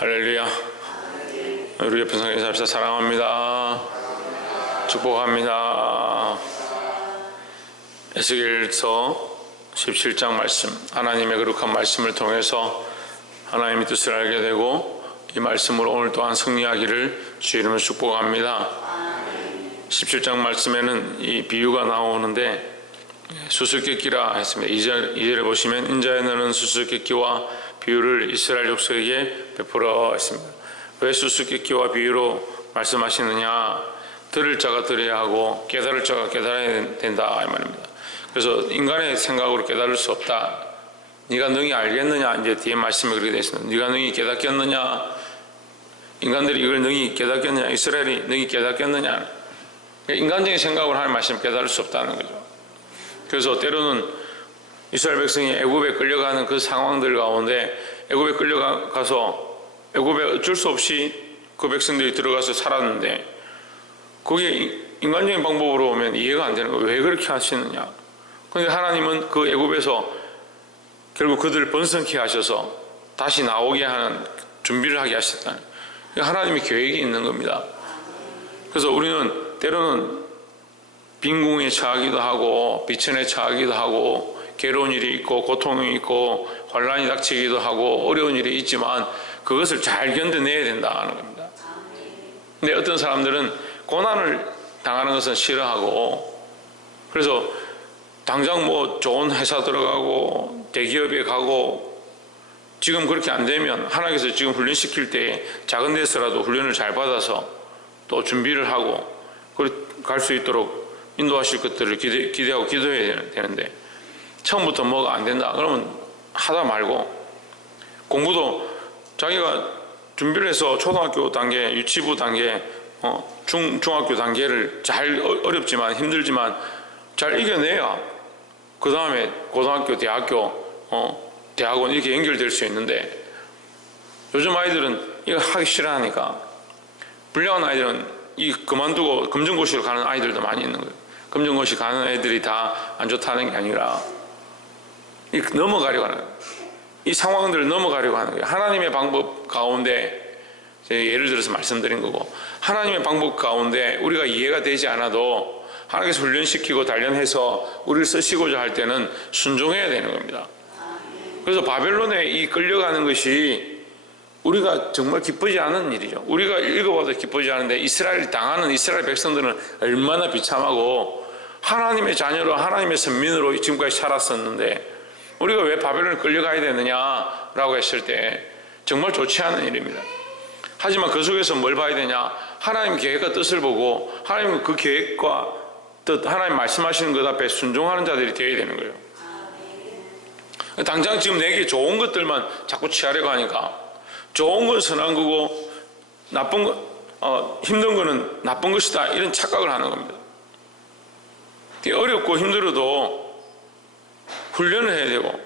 할렐루야. 우리 옆에 성경에 잡시다. 사랑합니다. 축복합니다. 에스겔서 17장 말씀, 하나님의 거룩한 말씀을 통해서 하나님의 뜻을 알게 되고 이 말씀으로 오늘 또한 승리하기를 주의 이름으로 축복합니다. 17장 말씀에는 이 비유가 나오는데 수수께끼라 했습니다. 2절에 보시면 인자에 너는 수수께끼와 비유를 이스라엘 족속에게 베풀어 했습니다. 왜 수수께끼와 비유로 말씀하시느냐? 들을 자가 들어야 하고 깨달을 자가 깨달아야 된다 이 말입니다. 그래서 인간의 생각으로 깨달을 수 없다. 네가 능히 알겠느냐? 이제 뒤에 말씀에 그렇게 되어 있습니다. 네가 능히 깨닫겠느냐? 인간들이 이걸 능히 깨닫겠느냐? 이스라엘이 능히 깨닫겠느냐? 인간적인 생각으로 하나님 말씀을 깨달을 수 없다는 거죠. 그래서 때로는 이스라엘 백성이 애굽에 끌려가는 그 상황들 가운데 애굽에 끌려가서 애굽에 어쩔 수 없이 그 백성들이 들어가서 살았는데 그게 인간적인 방법으로 오면 이해가 안 되는 거예요. 왜 그렇게 하시느냐? 그런데 하나님은 그 애굽에서 결국 그들을 번성케 하셔서 다시 나오게 하는 준비를 하게 하셨다. 하나님의 계획이 있는 겁니다. 그래서 우리는 때로는 빈궁에 처하기도 하고 비천에 처하기도 하고 괴로운 일이 있고 고통이 있고 환난이 닥치기도 하고 어려운 일이 있지만 그것을 잘 견뎌내야 된다는 겁니다. 근데 어떤 사람들은 고난을 당하는 것은 싫어하고 그래서 당장 뭐 좋은 회사 들어가고 대기업에 가고 지금 그렇게 안 되면 하나님께서 지금 훈련시킬 때 작은 데서라도 훈련을 잘 받아서 또 준비를 하고 갈 수 있도록 인도하실 것들을 기대하고 기도해야 되는데 처음부터 뭐가 안 된다 그러면 하다 말고 공부도 자기가 준비를 해서 초등학교 단계, 유치부 단계, 중학교 단계를 잘 어렵지만 힘들지만 잘 이겨내야 그 다음에 고등학교, 대학교, 대학원 이렇게 연결될 수 있는데 요즘 아이들은 이거 하기 싫어하니까 불량한 아이들은 이 그만두고 검정고시로 가는 아이들도 많이 있는 거예요. 검정고시 가는 애들이 다 안 좋다는 게 아니라 넘어가려고 하는 거예요. 이 상황들을 넘어가려고 하는 거예요. 하나님의 방법 가운데 예를 들어서 말씀드린 거고 하나님의 방법 가운데 우리가 이해가 되지 않아도 하나님께서 훈련시키고 단련해서 우리를 쓰시고자 할 때는 순종해야 되는 겁니다. 그래서 바벨론에 이 끌려가는 것이 우리가 정말 기쁘지 않은 일이죠. 우리가 읽어봐도 기쁘지 않은데 이스라엘 당하는 이스라엘 백성들은 얼마나 비참하고 하나님의 자녀로 하나님의 선민으로 지금까지 살았었는데 우리가 왜 바벨론에 끌려가야 되느냐라고 했을 때 정말 좋지 않은 일입니다. 하지만 그 속에서 뭘 봐야 되냐? 하나님 계획과 뜻을 보고 하나님 그 계획과 뜻 하나님 말씀하시는 것 앞에 순종하는 자들이 되어야 되는 거예요. 당장 지금 내게 좋은 것들만 자꾸 취하려고 하니까 좋은 건 선한 거고 나쁜 거 힘든 거는 나쁜 것이다 이런 착각을 하는 겁니다. 어렵고 힘들어도 훈련을 해야 되고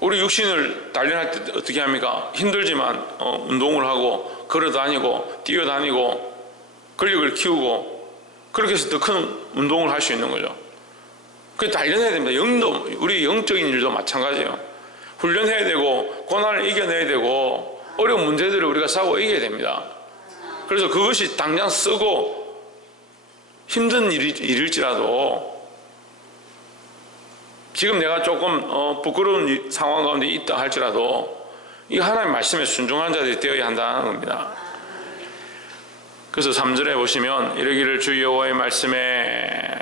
우리 육신을 단련할 때 어떻게 합니까? 힘들지만 운동을 하고 걸어다니고 뛰어다니고 근력을 키우고 그렇게 해서 더 큰 운동을 할 수 있는 거죠. 그게 단련해야 됩니다. 영도 우리 영적인 일도 마찬가지예요. 훈련해야 되고 고난을 이겨내야 되고 어려운 문제들을 우리가 싸워 이겨야 됩니다. 그래서 그것이 당장 쓰고 힘든 일일지라도 지금 내가 조금 부끄러운 상황 가운데 있다 할지라도 이 하나님 말씀에 순종한 자들이 되어야 한다는 겁니다. 그래서 3절에 보시면 이르기를 주 여호와의 말씀에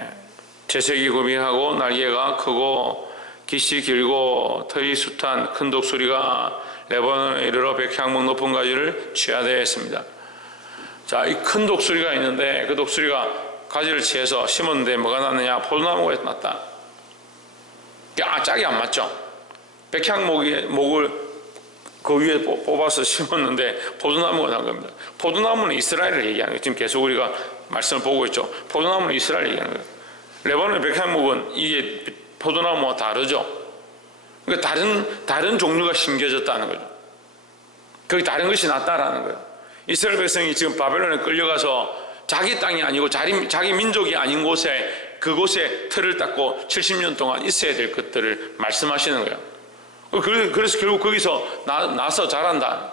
채색이 구비하고 날개가 크고 깃이 길고 털이 숱한 큰 독수리가 레바논에 이르러 100향목 높은 가지를 취하되 했습니다. 자, 이 큰 독수리가 있는데 그 독수리가 가지를 취해서 심었는데 뭐가 났느냐? 포도나무가 났다. 짝이 안 맞죠? 100향목을 그 위에 뽑아서 심었는데 포도나무가 난 겁니다. 포도나무는 이스라엘을 얘기하는 거예요. 지금 계속 우리가 말씀을 보고 있죠. 포도나무는 이스라엘을 얘기하는 거예요. 레바논의 100향목은 이게 포도나무와 다르죠. 그러니까 다른 종류가 심겨졌다는 거죠. 거기 다른 것이 낫다라는 거예요. 이스라엘 백성이 지금 바벨론에 끌려가서 자기 땅이 아니고 자기 민족이 아닌 곳에 그곳에 틀을 닦고 70년 동안 있어야 될 것들을 말씀하시는 거예요. 그래서 결국 거기서 나서 자란다.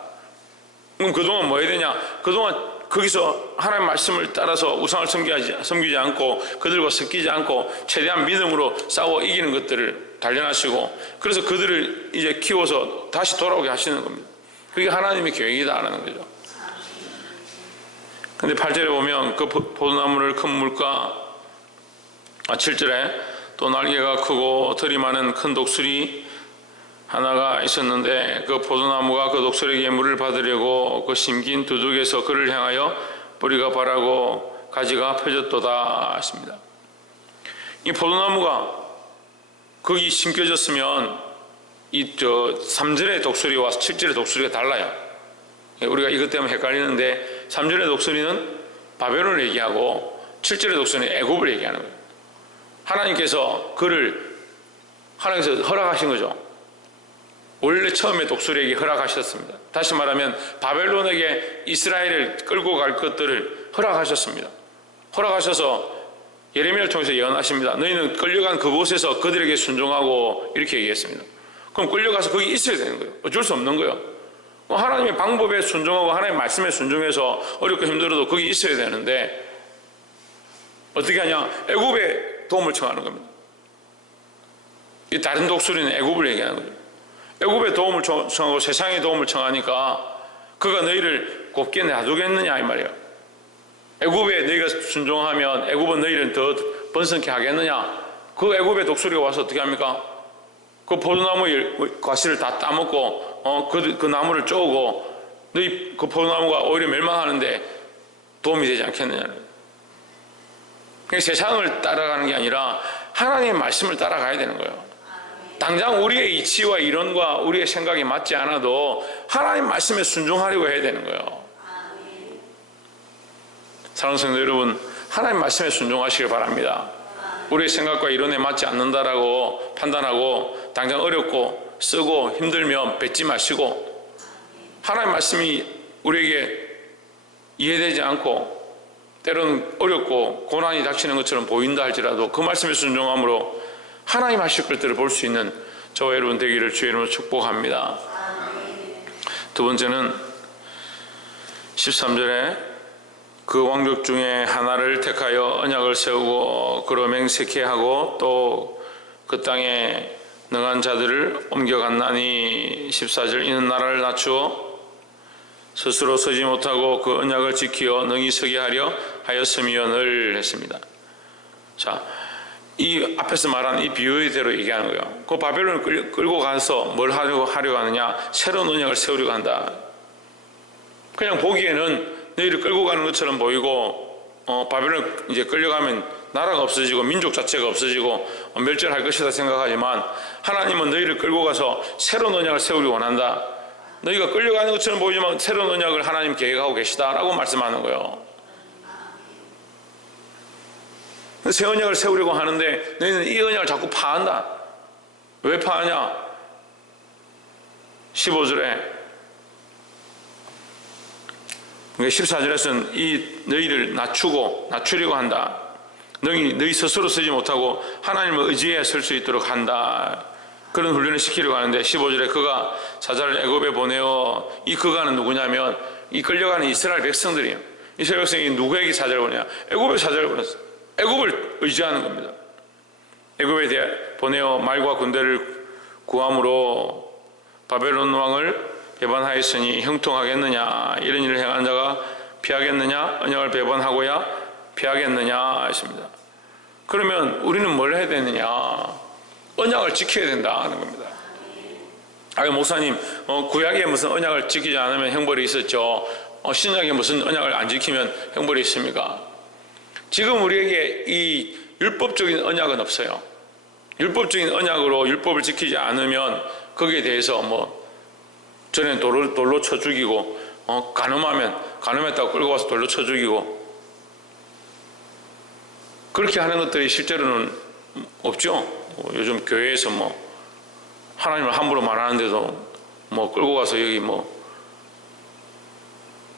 그럼 그동안 뭐 해야 되냐? 그동안 거기서 하나님의 말씀을 따라서 우상을 섬기지 않고 그들과 섞이지 않고 최대한 믿음으로 싸워 이기는 것들을 단련하시고, 그래서 그들을 이제 키워서 다시 돌아오게 하시는 겁니다. 그게 하나님의 계획이다라는 거죠. 근데 8절에 보면 그 포도나무를 큰 물가, 7절에 또 날개가 크고 털이 많은 큰 독수리 하나가 있었는데 그 포도나무가 그 독수리에게 물을 받으려고 그 심긴 두둑에서 그를 향하여 뿌리가 바라고 가지가 펴졌도다 했습니다. 이 포도나무가 거기 심겨졌으면 이 3절의 독수리와 7절의 독수리가 달라요. 우리가 이것 때문에 헷갈리는데 3절의 독수리는 바벨론을 얘기하고 7절의 독수리는 애굽을 얘기하는 거예요. 하나님께서 허락하신 거죠. 원래 처음에 독수리에게 허락하셨습니다. 다시 말하면 바벨론에게 이스라엘을 끌고 갈 것들을 허락하셨습니다. 허락하셔서 예레미야를 통해서 예언하십니다. 너희는 끌려간 그곳에서 그들에게 순종하고, 이렇게 얘기했습니다. 그럼 끌려가서 거기 있어야 되는 거예요. 어쩔 수 없는 거예요. 하나님의 방법에 순종하고 하나님의 말씀에 순종해서 어렵고 힘들어도 거기 있어야 되는데 어떻게 하냐? 애굽의 도움을 청하는 겁니다. 이 다른 독수리는 애굽을 얘기하는 거죠. 애굽의 도움을 청하고 세상의 도움을 청하니까 그가 너희를 곱게 놔두겠느냐 이 말이에요. 애굽에 너희가 순종하면 애굽은 너희를 더 번성케 하겠느냐? 그 애굽의 독수리가 와서 어떻게 합니까? 그 포도나무 과실을 다 따먹고 그 나무를 쪼고 너희 그 포도나무가 오히려 멸망하는데 도움이 되지 않겠느냐. 그러니까 세상을 따라가는 게 아니라 하나님의 말씀을 따라가야 되는 거예요. 당장 우리의 이치와 이론과 우리의 생각이 맞지 않아도 하나님 말씀에 순종하려고 해야 되는 거예요. 사랑하는 성도 여러분, 하나님 말씀에 순종하시길 바랍니다. 우리의 생각과 이론에 맞지 않는다라고 판단하고 당장 어렵고 쓰고 힘들면 뱉지 마시고, 하나님 말씀이 우리에게 이해되지 않고 때로는 어렵고 고난이 닥치는 것처럼 보인다 할지라도 그 말씀에 순종함으로 하나님 하실 것들을 볼 수 있는 저와 여러분 되기를 주의 이름으로 축복합니다. 두 번째는 13절에 그 왕족 중에 하나를 택하여 언약을 세우고 그로 맹세케 하고 또 그 땅에 능한 자들을 옮겨갔나니, 14절 이는 나라를 낮추어 스스로 서지 못하고 그 언약을 지키어 능히 서게 하려 하였음이언을 했습니다. 자, 이 앞에서 말한 이 비유대로 얘기하는 거예요. 그 바벨론을 끌고 가서 뭘 하려고 하느냐? 새로운 언약을 세우려고 한다. 그냥 보기에는 너희를 끌고 가는 것처럼 보이고 바벨론 이제 끌려가면 나라가 없어지고 민족 자체가 없어지고 멸절할 것이다 생각하지만 하나님은 너희를 끌고 가서 새로운 언약을 세우기 원한다. 너희가 끌려가는 것처럼 보이지만 새로운 언약을 하나님 계획하고 계시다라고 말씀하는 거예요. 새 언약을 세우려고 하는데 너희는 이 언약을 자꾸 파한다. 왜 파하냐? 15절에 14절에서는 이 너희를 낮추려고 한다. 너희 스스로 서지 못하고 하나님을 의지해야 설 수 있도록 한다. 그런 훈련을 시키려고 하는데 15절에 그가 사자를 애굽에 보내어, 이 그가는 누구냐면 이 끌려가는 이스라엘 백성들이에요. 이스라엘 백성이 누구에게 사자를 보내냐? 애굽에 사자를 보냈어요. 애굽을 의지하는 겁니다. 애굽에 보내어 말과 군대를 구함으로 바벨론 왕을 배반하였으니 형통하겠느냐? 이런 일을 행한 자가 피하겠느냐? 언약을 배반하고야 피하겠느냐? 했습니다. 그러면 우리는 뭘 해야 되느냐? 언약을 지켜야 된다는 겁니다. 목사님, 구약에 무슨 언약을 지키지 않으면 형벌이 있었죠. 신약에 무슨 언약을 안 지키면 형벌이 있습니까? 지금 우리에게 이 율법적인 언약은 없어요. 율법적인 언약으로 율법을 지키지 않으면 거기에 대해서 전에 돌로 쳐 죽이고, 간음했다고 끌고 와서 돌로 쳐 죽이고, 그렇게 하는 것들이 실제로는 없죠. 요즘 교회에서 하나님을 함부로 말하는데도 끌고 가서 여기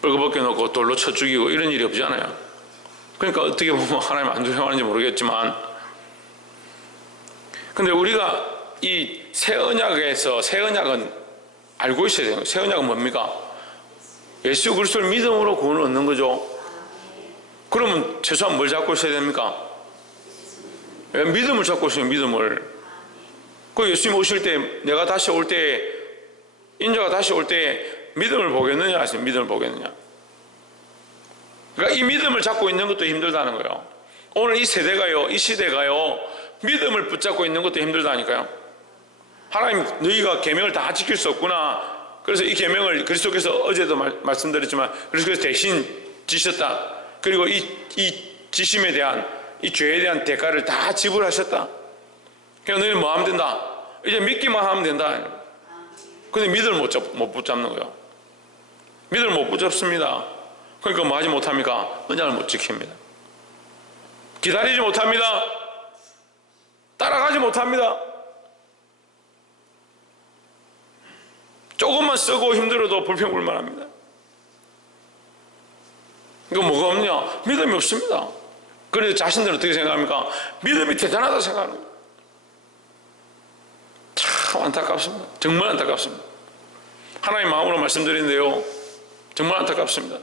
뻘거벗겨 놓고 돌로 쳐 죽이고 이런 일이 없잖아요. 그러니까 어떻게 보면 하나님 안 두려워하는지 모르겠지만, 근데 우리가 이 새 언약에서 새 언약은 알고 있어야 돼요. 새 언약은 뭡니까? 예수 그리스도를 믿음으로 구원을 얻는 거죠. 그러면 최소한 뭘 잡고 있어야 됩니까? 믿음을 잡고 있어요. 믿음을. 그 예수님 오실 때, 내가 다시 올 때, 인자가 다시 올 때 믿음을 보겠느냐 하시면 믿음을 보겠느냐. 그러니까 이 믿음을 잡고 있는 것도 힘들다는 거예요. 오늘 이 세대가요, 이 시대가요, 믿음을 붙잡고 있는 것도 힘들다니까요. 하나님, 너희가 계명을 다 지킬 수 없구나. 그래서 이 계명을 그리스도께서 어제도 말씀드렸지만 그리스도께서 대신 지셨다. 그리고 이 지심에 대한, 이 죄에 대한 대가를 다 지불하셨다. 그러니까 너희는 뭐 하면 된다? 이제 믿기만 하면 된다. 근데 믿음을 못 붙잡는 거예요. 믿음을 못 붙잡습니다. 그러니까 뭐 하지 못합니까? 언약을 못 지킵니다. 기다리지 못합니다. 따라가지 못합니다. 조금만 쓰고 힘들어도 불평불만합니다. 이거 뭐가 없냐? 믿음이 없습니다. 그래서 자신들은 어떻게 생각합니까? 믿음이 대단하다 생각하는 거예요. 참 안타깝습니다. 정말 안타깝습니다. 하나님 마음으로 말씀드리는데요, 정말 안타깝습니다.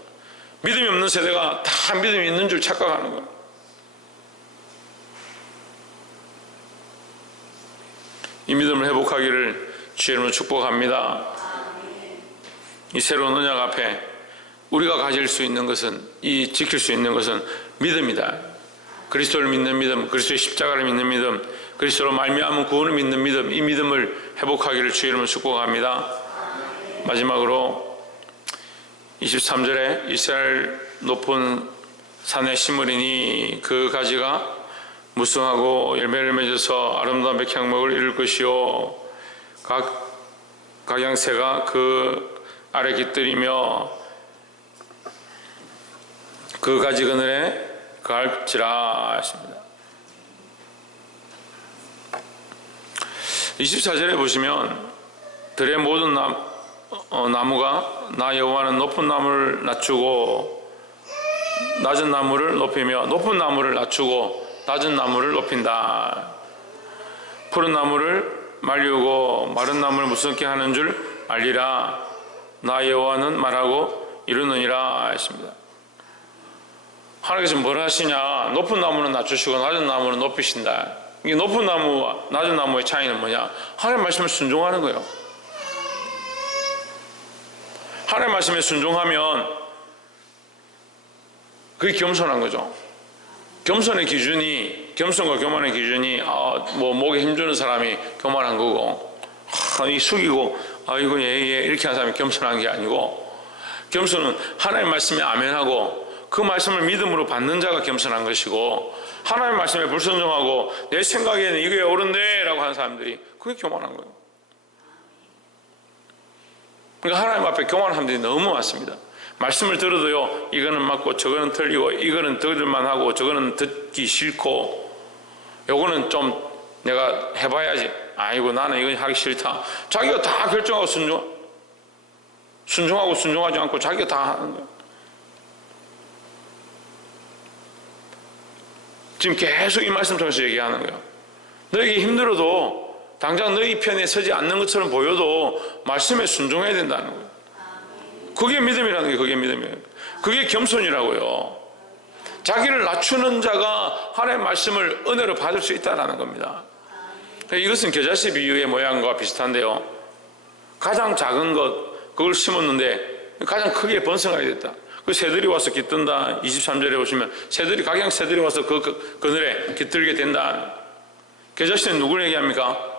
믿음이 없는 세대가 다 믿음이 있는 줄 착각하는 거예요. 이 믿음을 회복하기를 주의 이름으로 축복합니다. 이 새로운 언약 앞에 우리가 가질 수 있는 것은, 이 지킬 수 있는 것은 믿음이다. 그리스도를 믿는 믿음, 그리스도의 십자가를 믿는 믿음, 그리스도로 말미암은 구원을 믿는 믿음, 이 믿음을 회복하기를 주의 이름으로 축복합니다. 마지막으로 23절에 이스라엘 높은 산에 심으리니 그 가지가 무성하고 열매를 맺어서 아름다운 백향목을 이룰 것이요 각양새가 그 아래 깃들이며 그 가지 그늘에 거할지라 하십니다. 24절에 보시면 들의 모든 나무가 나 여호와는 높은 나무를 낮추고 낮은 나무를 높이며 높은 나무를 낮추고 낮은 나무를 높인다. 푸른 나무를 말리고 마른 나무를 무섭게 하는 줄 알리라. 나 여호와는 말하고 이루느니라 했습니다. 하나님께서 뭘 하시냐? 높은 나무는 낮추시고 낮은 나무는 높이신다. 이게 높은 나무와 낮은 나무의 차이는 뭐냐? 하나님 말씀을 순종하는 거예요. 하나님 말씀에 순종하면 그게 겸손한 거죠. 겸손의 기준이, 겸손과 교만의 기준이 뭐 목에 힘주는 사람이 교만한 거고, 이 숙이고 이거 예 이렇게 하는 사람이 겸손한 게 아니고, 겸손은 하나님 말씀에 아멘하고 그 말씀을 믿음으로 받는 자가 겸손한 것이고, 하나님 말씀에 불순종하고 내 생각에는 이게 옳은데 라고 하는 사람들이 그게 교만한 거예요. 그러니까 하나님 앞에 교만한 사람들이 너무 많습니다. 말씀을 들어도요, 이거는 맞고 저거는 틀리고, 이거는 들을만 하고 저거는 듣기 싫고, 요거는 좀 내가 해봐야지, 아이고 나는 이건 하기 싫다. 자기가 다 결정하고 순종하고 순종하지 않고 자기가 다 하는 거예요. 지금 계속 이 말씀 통해서 얘기하는 거예요. 너에게 힘들어도 당장 너희 편에 서지 않는 것처럼 보여도 말씀에 순종해야 된다는 거예요. 그게 믿음이라는 게, 그게 믿음이에요. 그게 겸손이라고요. 자기를 낮추는 자가 하나님의 말씀을 은혜로 받을 수 있다는 겁니다. 이것은 겨자씨 비유의 모양과 비슷한데요, 가장 작은 것, 그걸 심었는데 가장 크게 번성하게 됐다. 그 새들이 와서 깃든다. 23절에 보시면 새들이, 각양 새들이 와서 그 그늘에 깃들게 된다. 겨자씨는 누구를 얘기합니까?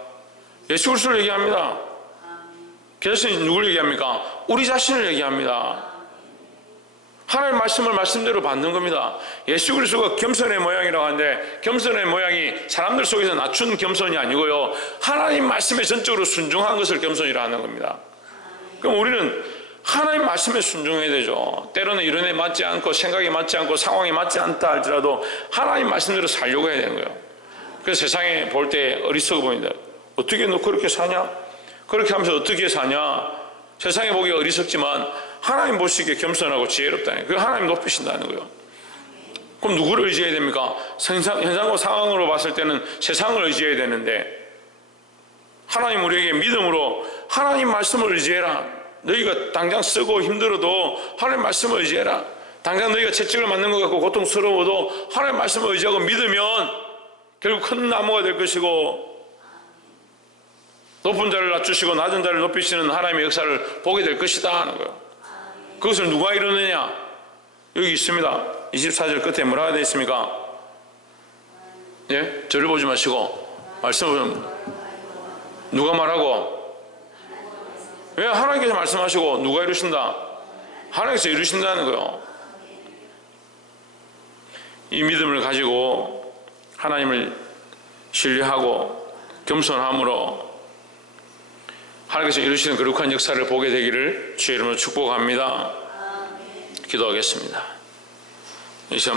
예수 그리스도를 얘기합니다. 겨자씨는 누구를 얘기합니까? 우리 자신을 얘기합니다. 하나님의 말씀을 말씀대로 받는 겁니다. 예수 그리스도가 겸손의 모양이라고 하는데, 겸손의 모양이 사람들 속에서 낮춘 겸손이 아니고요, 하나님 말씀에 전적으로 순종한 것을 겸손이라 하는 겁니다. 그럼 우리는 하나님 말씀에 순종해야 되죠. 때로는 이론에 맞지 않고 생각에 맞지 않고 상황에 맞지 않다 할지라도 하나님 말씀대로 살려고 해야 되는 거예요. 그래서 세상에 볼 때 어리석어 보인다. 어떻게 너 그렇게 사냐? 그렇게 하면서 어떻게 사냐? 세상에 보기 어리석지만 하나님 보시기에 겸손하고 지혜롭다는 거예요. 하나님 높이신다는 거예요. 그럼 누구를 의지해야 됩니까? 현상과 상황으로 봤을 때는 세상을 의지해야 되는데, 하나님 우리에게 믿음으로 하나님 말씀을 의지해라. 너희가 당장 쓰고 힘들어도 하나님 말씀을 의지해라. 당장 너희가 채찍을 맞는 것 같고 고통스러워도 하나님 말씀을 의지하고 믿으면 결국 큰 나무가 될 것이고 높은 자를 낮추시고 낮은 자를 높이시는 하나님의 역사를 보게 될 것이다 하는 거예요. 그것을 누가 이루느냐? 여기 있습니다. 24절 끝에 뭐라고 되어 있습니까? 예? 저를 보지 마시고 말씀을 누가 말하고? 왜? 하나님께서 말씀하시고 누가 이루신다? 하나님께서 이루신다는 거예요. 이 믿음을 가지고 하나님을 신뢰하고 겸손함으로 하나님께서 이루시는 거룩한 역사를 보게 되기를 주의 이름으로 축복합니다. 기도하겠습니다. 이 시간